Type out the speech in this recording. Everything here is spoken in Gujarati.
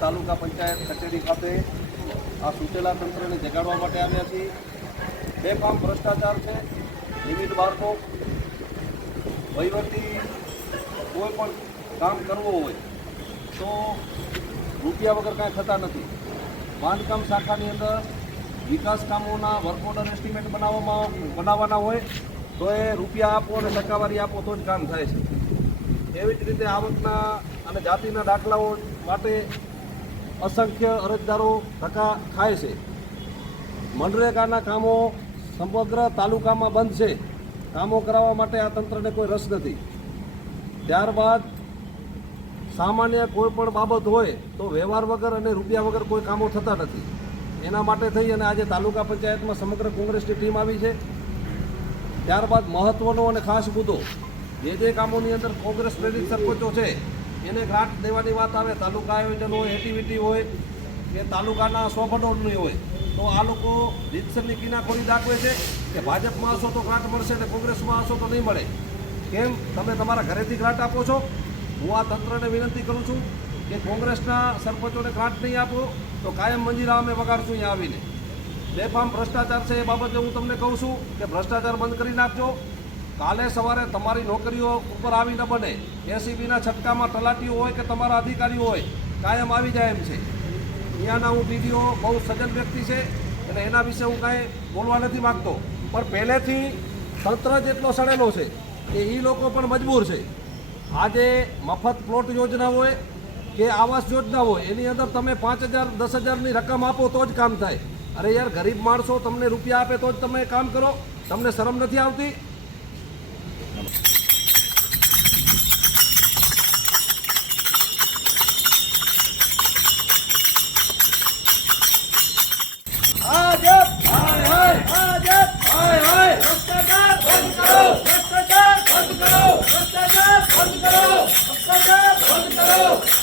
તાલુકા પંચાયત કચેરી ખાતે આ સૂચેલા તંત્રને જગાડવા માટે આવ્યા છીએ। બેફામ ભ્રષ્ટાચાર છે, લિમિટ બાળકો વહીવટી કોઈ પણ કામ કરવું હોય તો રૂપિયા વગર કાંઈ થતા નથી। બાંધકામ શાખાની અંદર વિકાસ કામોના વર્ક ઓર્ડર એસ્ટિમેટ બનાવવાના હોય તો એ રૂપિયા આપો અને ટકાવારી આપો તો જ કામ થાય છે। એવી જ રીતે આવકના અને જાતિના દાખલાઓ માટે અસંખ્ય અરજદારો ધક્કા ખાય છે। મનરેગાના કામો સમગ્ર તાલુકામાં બંધ છે, કામો કરાવવા માટે આ તંત્રને કોઈ રસ નથી। ત્યારબાદ સામાન્ય કોઈ પણ બાબત હોય તો વ્યવહાર વગર અને રૂપિયા વગર કોઈ કામો થતા નથી। એના માટે થઈ અને આજે તાલુકા પંચાયતમાં સમગ્ર કોંગ્રેસની ટીમ આવી છે। ત્યારબાદ મહત્ત્વનો અને ખાસ મુદ્દો, જે કામોની અંદર કોંગ્રેસ પ્રેરિત સરપંચો છે એને ગ્રાન્ટ દેવાની વાત આવે, તાલુકા આયોજન હોય, એક્ટિવિટી હોય કે તાલુકાના સ્વફંડોની હોય તો આ લોકો રીતસરની કિનાખોરી દાખવે છે કે ભાજપમાં હશો તો ગ્રાન્ટ મળશે અને કોંગ્રેસમાં હશો તો નહીં મળે। કેમ તમે તમારા ઘરેથી ગ્રાન્ટ આપો છો? હું આ તંત્રને વિનંતી કરું છું કે કોંગ્રેસના સરપંચોને ગ્રાન્ટ નહીં આપો તો કાયમ મંજીરા અમે વગાડશું અહીંયા આવીને। બેફામ ભ્રષ્ટાચાર છે એ બાબતે હું તમને કહું છું કે ભ્રષ્ટાચાર બંધ કરી નાખજો। કાલે સવારે તમારી નોકરીઓ ઉપર આવી ન બને, એસીબીના છટકામાં તલાટીઓ હોય કે તમારા અધિકારીઓ હોય કાયમ આવી જાય એમ છે। અહીંયાના હું ડીડીઓ બહુ સજ્જન વ્યક્તિ છે અને એના વિશે હું કાંઈ બોલવા નથી માગતો, પણ પહેલેથી તંત્ર જેટલો સડેલો છે કે એ લોકો પણ મજબૂર છે। આજે મફત પ્લોટ યોજના હોય કે આવાસ યોજના હોય એની અંદર તમે 5,000 10,000ની રકમ આપો તો જ કામ થાય। અરે યાર, ગરીબ માણસો તમને રૂપિયા આપે તો જ તમે કામ કરો, તમને શરમ નથી આવતી? ભ્રષ્ટાચાર બંધ કરો।